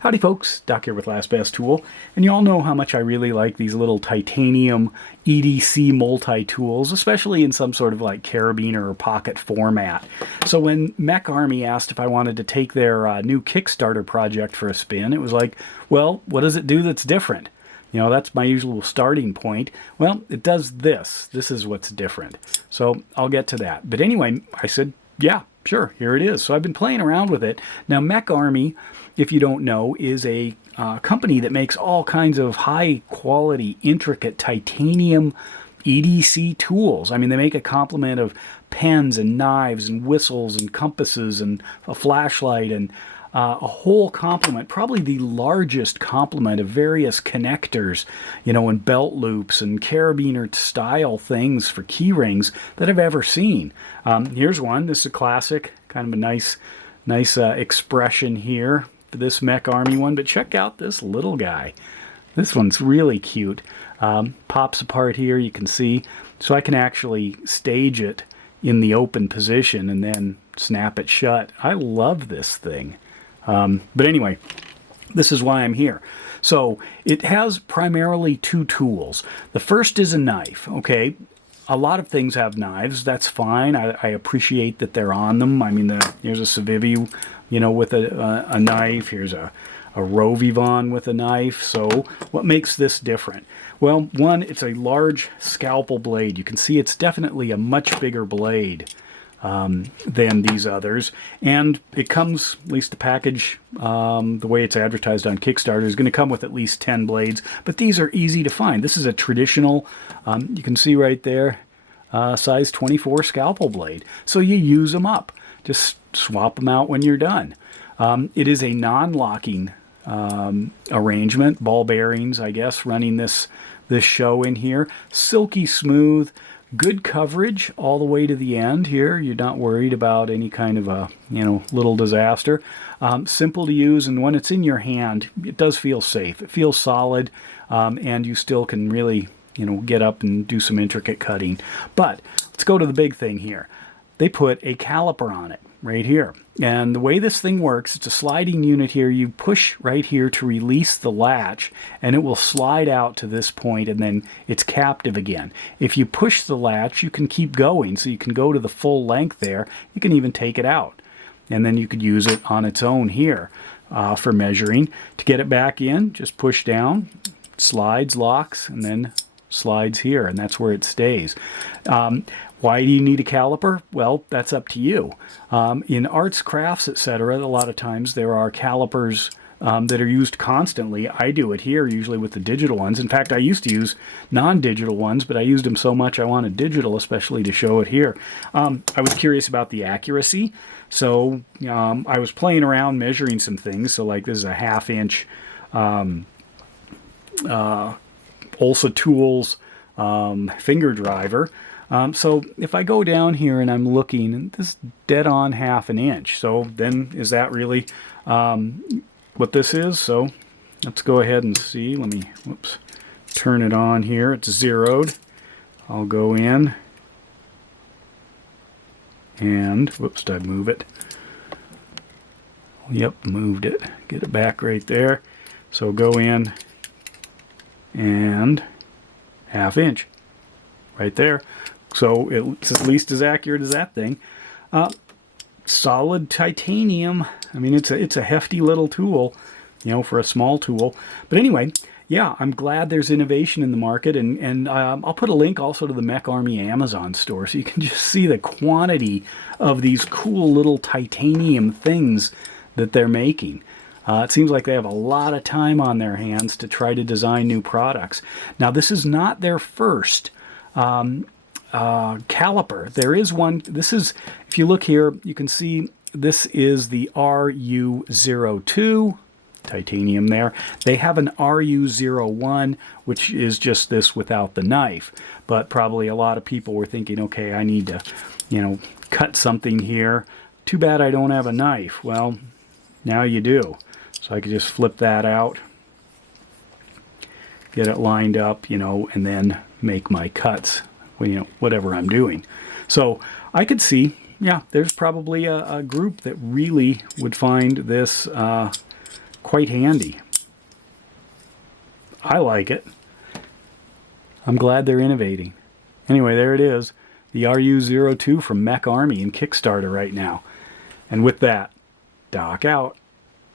Howdy folks, Doc here with Last Best Tool, and you all know how much I really like these little titanium EDC multi-tools, especially in some sort of like carabiner or pocket format. So when MecArmy asked if I wanted to take their new Kickstarter project for a spin, it was like, well, what does it do that's different? You know, that's my usual starting point. Well, it does this. This is what's different. So I'll get to that. But anyway, I said, yeah, sure, here it is. So I've been playing around with it. Now, MecArmy, if you don't know, is a company that makes all kinds of high-quality, intricate titanium EDC tools. I mean, they make a complement of pens and knives and whistles and compasses and a flashlight and a whole complement, probably the largest complement of various connectors, you know, and belt loops and carabiner style things for key rings that I've ever seen. Here's one. This is a classic, kind of a nice expression here for this MecArmy one, but check out this little guy. This one's really cute. Pops apart here, you can see, so I can actually stage it in the open position and then snap it shut. I love this thing. But anyway, this is why I'm here. So it has primarily two tools. The first is a knife, okay? A lot of things have knives. That's fine. I appreciate that they're on them. I mean, here's a Civivi, you know, with a knife. Here's a Rovivon with a knife. So what makes this different? Well, one, it's a large scalpel blade. You can see it's definitely a much bigger blade than these others, and it comes, at least the package, the way it's advertised on Kickstarter, is going to come with at least 10 blades, but these are easy to find. This is a traditional, you can see right there, size 24 scalpel blade, so you use them up. Just swap them out when you're done. It is a non-locking arrangement, ball bearings, I guess, running this show in here. Silky smooth. Good coverage all the way to the end here. You're not worried about any kind of a, you know, little disaster. Simple to use, and when it's in your hand, it does feel safe. It feels solid, and you still can really, you know, get up and do some intricate cutting. But let's go to the big thing here. They put a caliper on it right here. And the way this thing works, it's a sliding unit here. You push right here to release the latch, and it will slide out to this point, and then it's captive again. If you push the latch, you can keep going, so you can go to the full length there. You can even take it out, and then you could use it on its own here for measuring. To get it back in, just push down, slides, locks, and then slides here, and that's where it stays. Why do you need a caliper? Well, that's up to you. In arts, crafts, etc., a lot of times there are calipers that are used constantly. I do it here usually with the digital ones. In fact, I used to use non-digital ones, but I used them so much I wanted digital, especially to show it here. I was curious about the accuracy, so I was playing around measuring some things. So like this is a 1/2 inch Olsa Tools finger driver. So if I go down here and I'm looking, and this is dead on 1/2 inch. So then is that really what this is? So let's go ahead and see. Let me, whoops, turn it on here. It's zeroed. I'll go in and, whoops, did I move it? Yep, moved it. Get it back right there. So go in and 1/2 inch right there. So it's at least as accurate as that thing. Solid titanium. I mean, it's a hefty little tool, you know, for a small tool. But anyway, yeah, I'm glad there's innovation in the market, and I'll put a link also to the MecArmy Amazon store so you can just see the quantity of these cool little titanium things that they're making. It seems like they have a lot of time on their hands to try to design new products. Now, this is not their first caliper. There is one. This is, if you look here, you can see this is the RU02 titanium there. They have an RU01, which is just this without the knife. But probably a lot of people were thinking, okay, I need to, you know, cut something here. Too bad I don't have a knife. Well, now you do. So I could just flip that out, get it lined up, you know, and then make my cuts, you know, whatever I'm doing. So I could see, yeah, there's probably a group that really would find this quite handy. I like it. I'm glad they're innovating. Anyway, there it is. The RU02 from MecArmy in Kickstarter right now. And with that, Doc out.